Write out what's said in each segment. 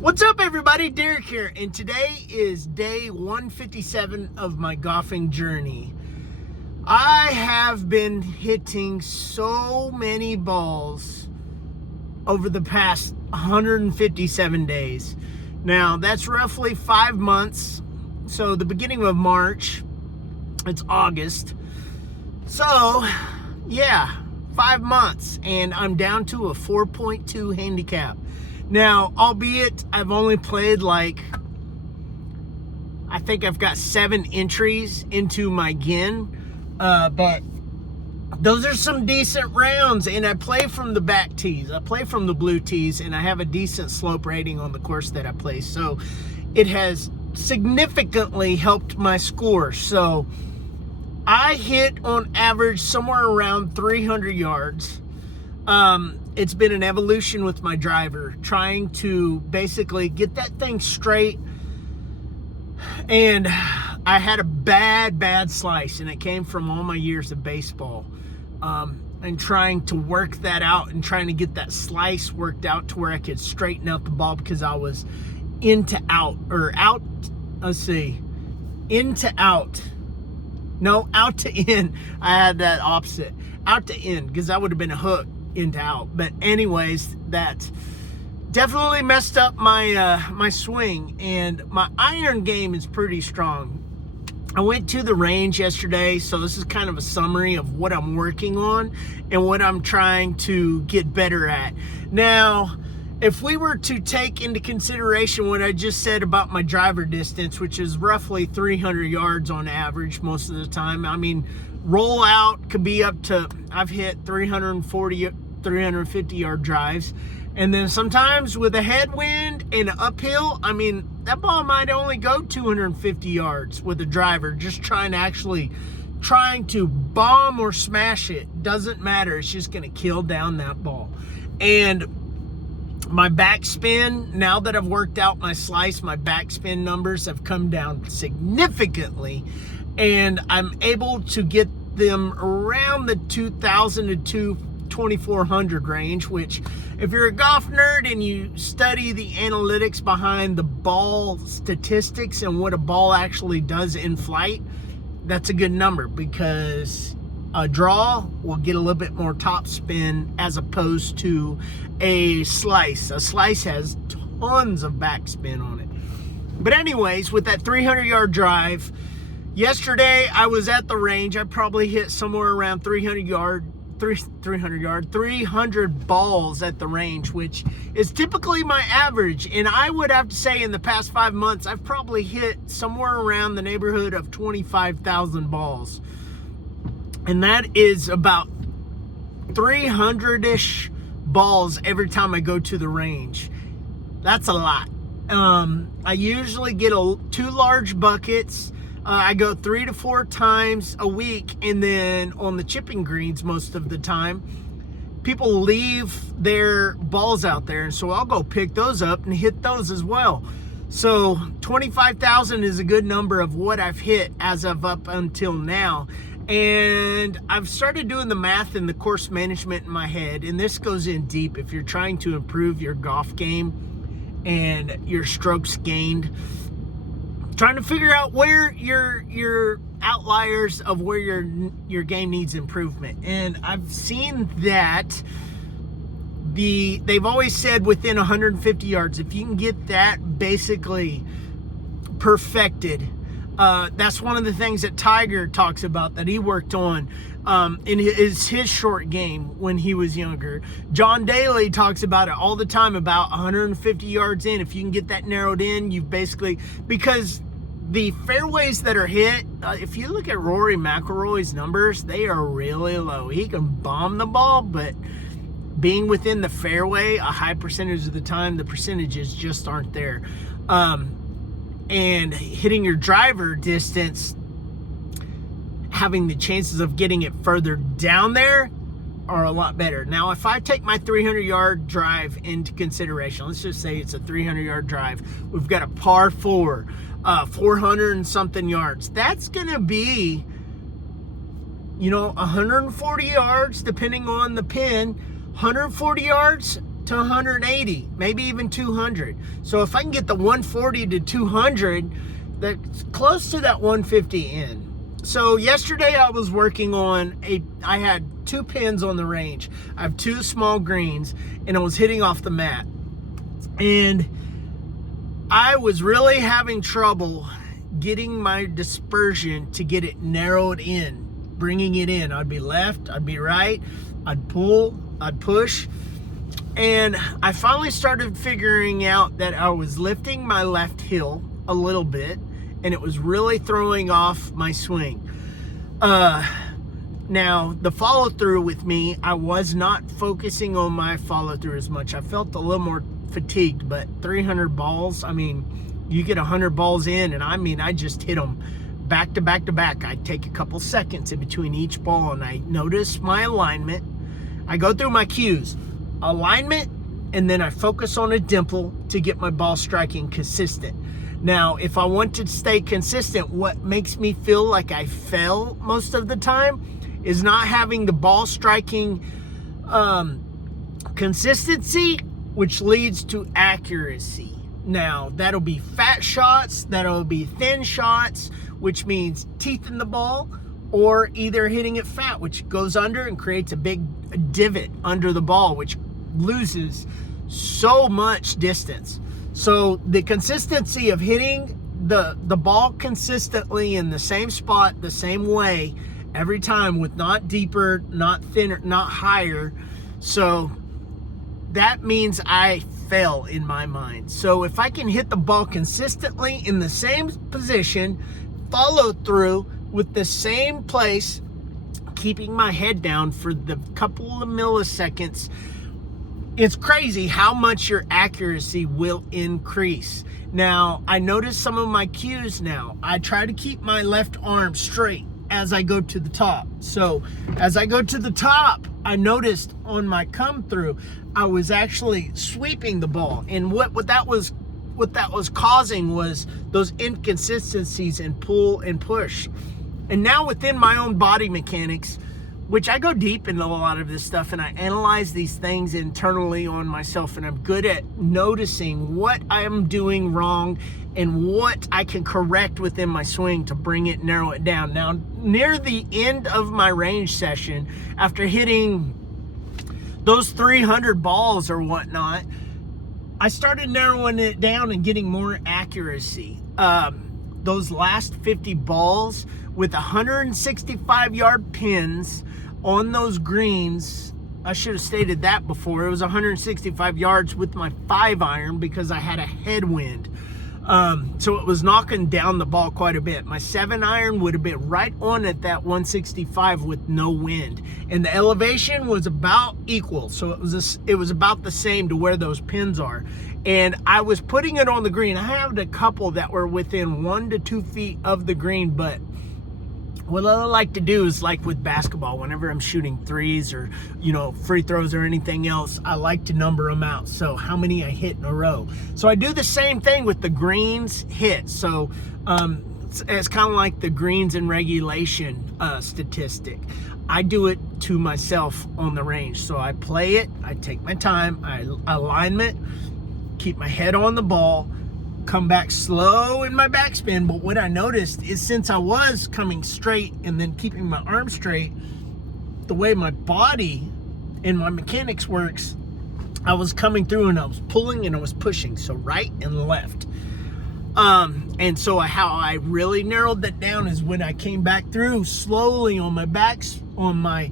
What's up, everybody? Derek here, and today is day 157 of my golfing journey. I have been hitting so many balls over the past 157 days. Now, that's roughly 5 months. So, the beginning of March, it's August. So, yeah, 5 months, and I'm down to a 4.2 handicap. Now, albeit I've only played I think I've got 7 entries into my GIN, but those are some decent rounds, and I play from the back tees. I play from the blue tees, and I have a decent slope rating on the course that I play. So it has significantly helped my score. So I hit on average somewhere around 300 yards. It's been an evolution with my driver, trying to basically get that thing straight. And I had a bad slice, and it came from all my years of baseball. And trying to work that out and trying to get that slice worked out to where I could straighten out the ball, because I was into out. No, out to in. I had that opposite. Out to in, because that would have been a hook into out. But anyways, that definitely messed up my my swing, and my iron game is pretty strong. I went to the range yesterday, so this is kind of a summary of what I'm working on and what I'm trying to get better at. Now, if we were to take into consideration what I just said about my driver distance, which is roughly 300 yards on average most of the time. I mean, roll out could be up to, I've hit 340, 350 yard drives. And then sometimes with a headwind and an uphill, I mean, that ball might only go 250 yards with a driver, just trying to bomb or smash it. Doesn't matter. It's just going to kill down that ball. And my backspin, now that I've worked out my slice, my backspin numbers have come down significantly, and I'm able to get them around the 2,000 to 2,400 range, which, if you're a golf nerd and you study the analytics behind the ball statistics and what a ball actually does in flight, that's a good number, because a draw will get a little bit more top spin as opposed to a slice. A slice has tons of backspin on it. But anyways, with that 300 yard drive, yesterday I was at the range. I probably hit somewhere around 300 balls at the range, which is typically my average. And I would have to say in the past 5 months, I've probably hit somewhere around the neighborhood of 25,000 balls. And that is about 300-ish balls every time I go to the range. That's a lot. I usually get 2 large buckets. I go 3 to 4 times a week, and then on the chipping greens most of the time, people leave their balls out there, and so I'll go pick those up and hit those as well. So 25,000 is a good number of what I've hit as of up until now. And I've started doing the math and the course management in my head, and this goes in deep. If you're trying to improve your golf game and your strokes gained, trying to figure out where your outliers of where your game needs improvement. And I've seen that they've always said within 150 yards, if you can get that basically perfected, that's one of the things that Tiger talks about that he worked on in his short game when he was younger. John Daly talks about it all the time, about 150 yards in. If you can get that narrowed in, you've basically, because the fairways that are hit, if you look at Rory McIlroy's numbers, they are really low. He can bomb the ball, but being within the fairway a high percentage of the time, the percentages just aren't there. And hitting your driver distance, having the chances of getting it further down there are a lot better. Now, if I take my 300 yard drive into consideration, let's just say it's a 300 yard drive. We've got a par 4, 400 and something yards. That's going to be, 140 yards, depending on the pin, 140 yards to 180, maybe even 200. So if I can get the 140 to 200, that's close to that 150 in. So yesterday I was working on I had 2 pins on the range. I have 2 small greens, and I was hitting off the mat. And I was really having trouble getting my dispersion to get it narrowed in, bringing it in. I'd be left, I'd be right, I'd pull, I'd push. And I finally started figuring out that I was lifting my left heel a little bit, and it was really throwing off my swing. Now, the follow through with me, I was not focusing on my follow through as much. I felt a little more fatigued, but 300 balls, I mean, you get 100 balls in, and I just hit them back to back to back. I take a couple seconds in between each ball, and I notice my alignment. I go through my cues, alignment, and then I focus on a dimple to get my ball striking consistent. Now, if I want to stay consistent, what makes me feel like I fail most of the time is not having the ball striking consistency, which leads to accuracy. Now, that'll be fat shots, that'll be thin shots, which means teeth in the ball, or either hitting it fat, which goes under and creates a big divot under the ball, which loses so much distance. So the consistency of hitting the ball consistently in the same spot, the same way, every time, with not deeper, not thinner, not higher. So that means I fail in my mind. So if I can hit the ball consistently in the same position, follow through with the same place, keeping my head down for the couple of milliseconds, it's crazy how much your accuracy will increase. Now, I notice some of my cues now. I try to keep my left arm straight as I go to the top. So as I go to the top, I noticed on my come through, I was actually sweeping the ball. And what that was causing was those inconsistencies in pull and push. And now within my own body mechanics, which I go deep into a lot of this stuff, and I analyze these things internally on myself, and I'm good at noticing what I'm doing wrong and what I can correct within my swing to narrow it down. Now, near the end of my range session, after hitting those 300 balls or whatnot, I started narrowing it down and getting more accuracy. Those last 50 balls with 165-yard pins on those greens, I should have stated that before. It was 165 yards with my 5-iron because I had a headwind. So it was knocking down the ball quite a bit. My 7-iron would have been right on at that 165 with no wind. And the elevation was about equal. So it was about the same to where those pins are. And I was putting it on the green. I had a couple that were within 1 to 2 feet of the green, but what I like to do is, like with basketball, whenever I'm shooting threes or, free throws or anything else, I like to number them out. So how many I hit in a row. So I do the same thing with the greens hit. So it's kind of like the greens in regulation statistic. I do it to myself on the range. So I play it, I take my time, I alignment, keep my head on the ball, come back slow in my backspin. But what I noticed is, since I was coming straight and then keeping my arm straight, the way my body and my mechanics works, I was coming through and I was pulling and I was pushing, so right and left. And so how I really narrowed that down is when I came back through slowly on my my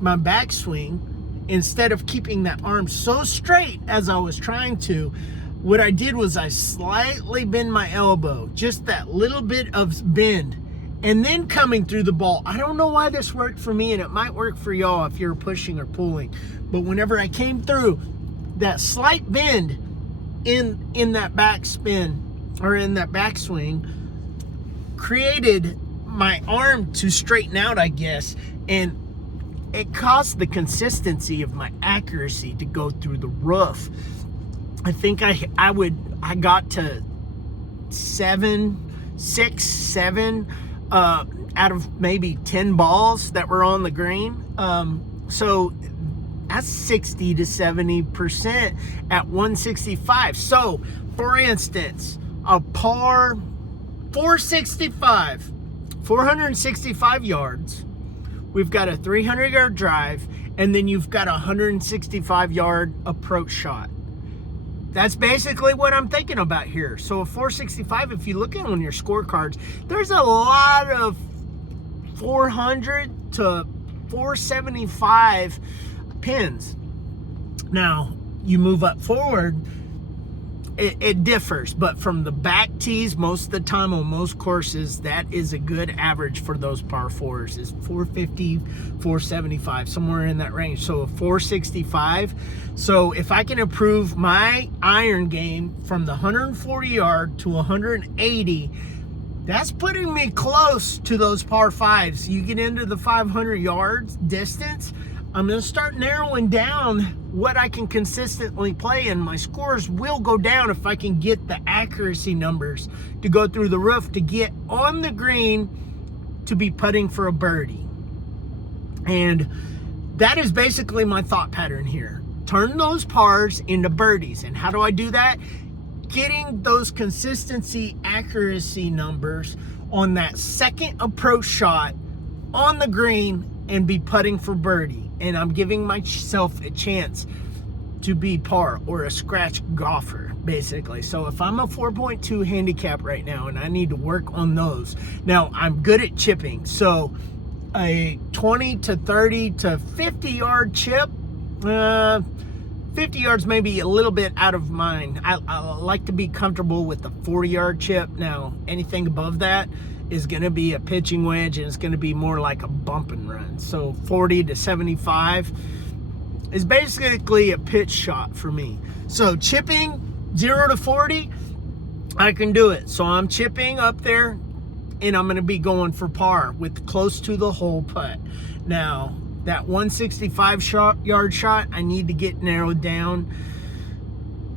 backswing, instead of keeping that arm so straight as I was trying to. What I did was I slightly bend my elbow, just that little bit of bend, and then coming through the ball. I don't know why this worked for me, and it might work for y'all if you're pushing or pulling. But whenever I came through, that slight bend in that backspin or in that backswing created my arm to straighten out, I guess, and it caused the consistency of my accuracy to go through the roof. I think I got to 6, 7 out of maybe 10 balls that were on the green. So That's 60 to 70% at 165. So, for instance, a par 465 yards. We've got a 300-yard drive, and then you've got a 165-yard approach shot. That's basically what I'm thinking about here. So a 465, if you look at on your scorecards, there's a lot of 400 to 475 pins. Now, you move up forward, it differs, but from the back tees, most of the time on most courses, that is a good average for those par fours, is 450, 475, somewhere in that range. So a 465. So if I can improve my iron game from the 140 yard to 180, that's putting me close to those par fives. You get into the 500 yards distance, I'm going to start narrowing down what I can consistently play, and my scores will go down if I can get the accuracy numbers to go through the roof to get on the green to be putting for a birdie. And that is basically my thought pattern here. Turn those pars into birdies. And how do I do that? Getting those consistency accuracy numbers on that second approach shot on the green and be putting for birdie. And I'm giving myself a chance to be par or a scratch golfer, basically. So if I'm a 4.2 handicap right now and I need to work on those. Now, I'm good at chipping. So a 20 to 30 to 50 yard chip, 50 yards maybe a little bit out of mine. I like to be comfortable with the 40 yard chip. Now, anything above that is going to be a pitching wedge, and it's going to be more like a bump and run. So 40 to 75 is basically a pitch shot for me. So chipping 0 to 40, I can do it. So I'm chipping up there, and I'm going to be going for par with close to the hole putt. Now, that 165 yard shot, I need to get narrowed down.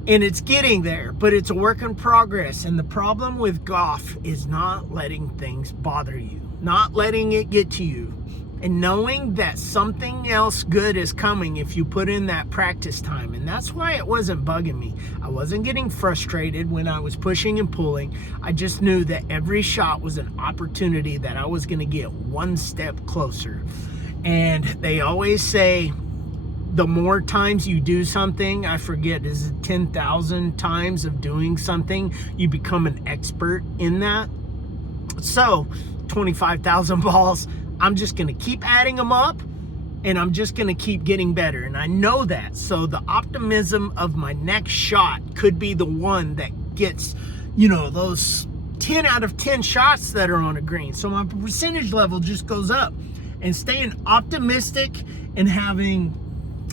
And it's getting there, but it's a work in progress. And the problem with golf is not letting things bother you, not letting it get to you, and knowing that something else good is coming if you put in that practice time. And that's why it wasn't bugging me. I wasn't getting frustrated when I was pushing and pulling. I just knew that every shot was an opportunity that I was going to get one step closer. And they always say, the more times you do something, I forget, is it 10,000 times of doing something, you become an expert in that. So 25,000 balls, I'm just going to keep adding them up, and I'm just going to keep getting better. And I know that. So the optimism of my next shot could be the one that gets, those 10 out of 10 shots that are on a green. So my percentage level just goes up. And staying optimistic and having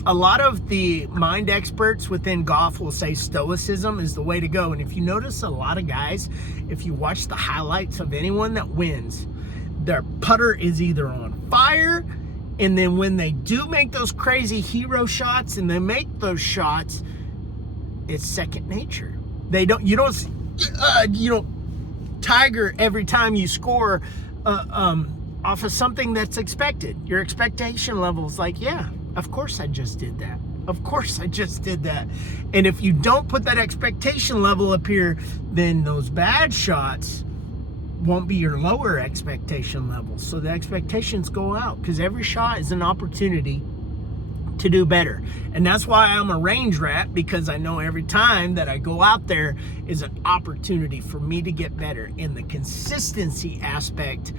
a lot of the mind experts within golf will say stoicism is the way to go. And if you notice, a lot of guys, if you watch the highlights of anyone that wins, their putter is either on fire, and then when they do make those crazy hero shots and they make those shots, it's second nature. You don't tiger every time you score off of something that's expected. Your expectation level is like, yeah, of course I just did that. Of course I just did that. And if you don't put that expectation level up here, then those bad shots won't be your lower expectation level. So the expectations go out, because every shot is an opportunity to do better. And that's why I'm a range rat, because I know every time that I go out there is an opportunity for me to get better. And the consistency aspect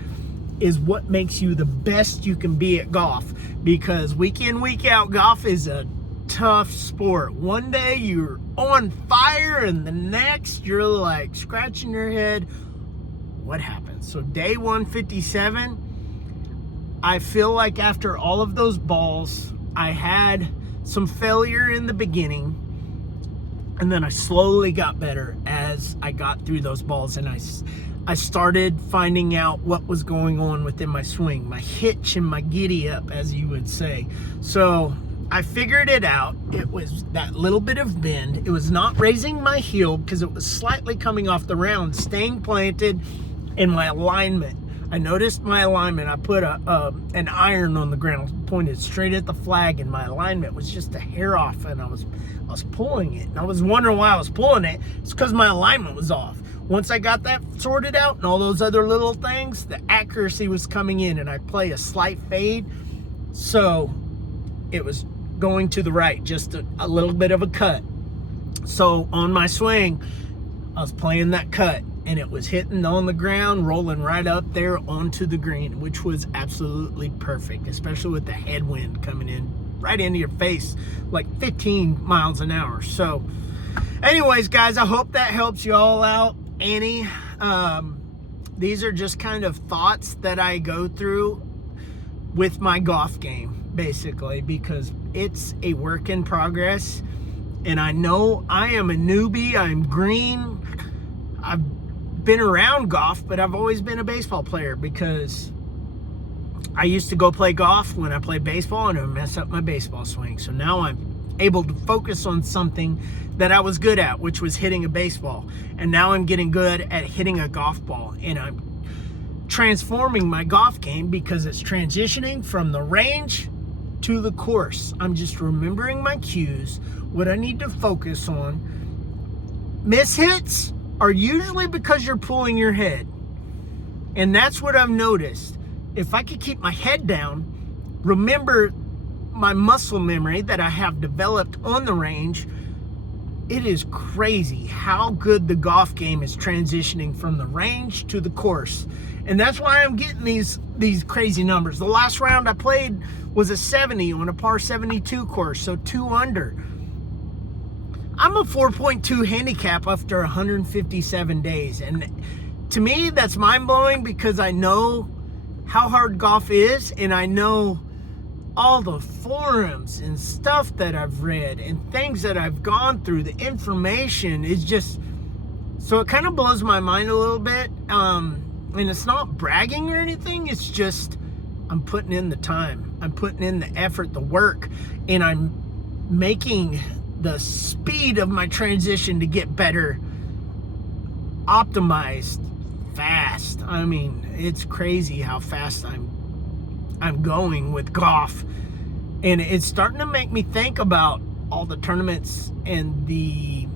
is what makes you the best you can be at golf, because week in, week out, golf is a tough sport. One day you're on fire, and the next you're like scratching your head, what happened? So day 157, I feel like after all of those balls, I had some failure in the beginning, and then I slowly got better as I got through those balls, and I started finding out what was going on within my swing, my hitch and my giddy up, as you would say. So I figured it out. It was that little bit of bend. It was not raising my heel because it was slightly coming off the round, staying planted, in my alignment. I noticed my alignment. I put an iron on the ground, pointed straight at the flag, and my alignment was just a hair off, and I was pulling it. And I was wondering why I was pulling it. It's because my alignment was off. Once I got that sorted out and all those other little things, the accuracy was coming in, and I play a slight fade, so it was going to the right, just a little bit of a cut. So on my swing, I was playing that cut, and it was hitting on the ground, rolling right up there onto the green, which was absolutely perfect, especially with the headwind coming in right into your face, like 15 miles an hour. So anyways, guys, I hope that helps you all out. Annie, these are just kind of thoughts that I go through with my golf game, basically, because it's a work in progress. And I know I am a newbie. I'm green. I've been around golf, but I've always been a baseball player because I used to go play golf when I played baseball and it would mess up my baseball swing. So now I'm able to focus on something that I was good at, which was hitting a baseball. And now I'm getting good at hitting a golf ball. And I'm transforming my golf game because it's transitioning from the range to the course. I'm just remembering my cues, what I need to focus on. Mishits are usually because you're pulling your head. And that's what I've noticed. If I could keep my head down, remember my muscle memory that I have developed on the range, it is crazy how good the golf game is transitioning from the range to the course. And that's why I'm getting these crazy numbers. The last round I played was a 70 on a par 72 course, so 2 under. I'm a 4.2 handicap after 157 days. And to me, that's mind-blowing because I know how hard golf is, and I know all the forums and stuff that I've read and things that I've gone through. The information is just, so it kind of blows my mind a little bit. And it's not bragging or anything. It's just, I'm putting in the time. I'm putting in the effort, the work, and I'm making the speed of my transition to get better optimized fast. I mean, it's crazy how fast I'm going with golf, and it's starting to make me think about all the tournaments and the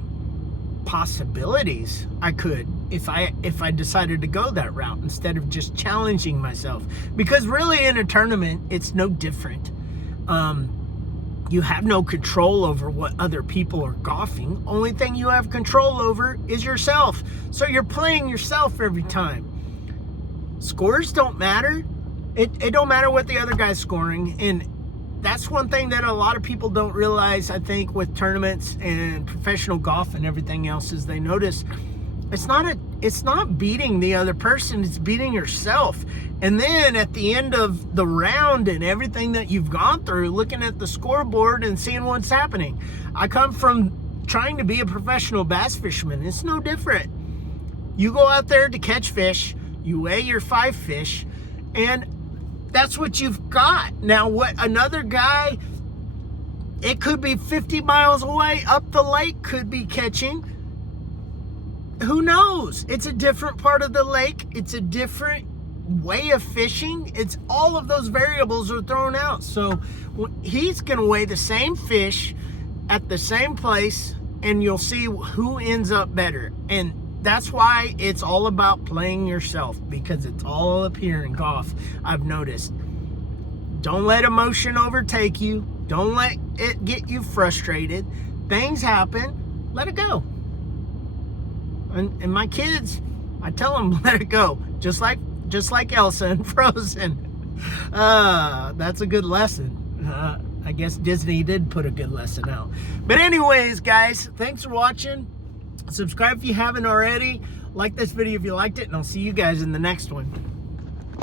possibilities I could if I decided to go that route instead of just challenging myself. Because really in a tournament, it's no different. You have no control over what other people are golfing. Only thing you have control over is yourself. So you're playing yourself every time. Scores don't matter. It don't matter what the other guy's scoring. And that's one thing that a lot of people don't realize, I think, with tournaments and professional golf and everything else, is they notice it's not beating the other person, it's beating yourself. And then at the end of the round and everything that you've gone through, looking at the scoreboard and seeing what's happening. I come from trying to be a professional bass fisherman. It's no different. You go out there to catch fish, you weigh your 5 fish, and that's what you've got. Now, what another guy, it could be 50 miles away up the lake, could be catching. Who knows? It's a different part of the lake. It's a different way of fishing. It's all of those variables are thrown out. So he's going to weigh the same fish at the same place, and you'll see who ends up better. And that's why it's all about playing yourself, because it's all up here in golf, I've noticed. Don't let emotion overtake you. Don't let it get you frustrated. Things happen. Let it go. And my kids, I tell them, let it go. Just like Elsa and Frozen. That's a good lesson. I guess Disney did put a good lesson out. But anyways, guys, thanks for watching. Subscribe if you haven't already. Like this video if you liked it, and I'll see you guys in the next one.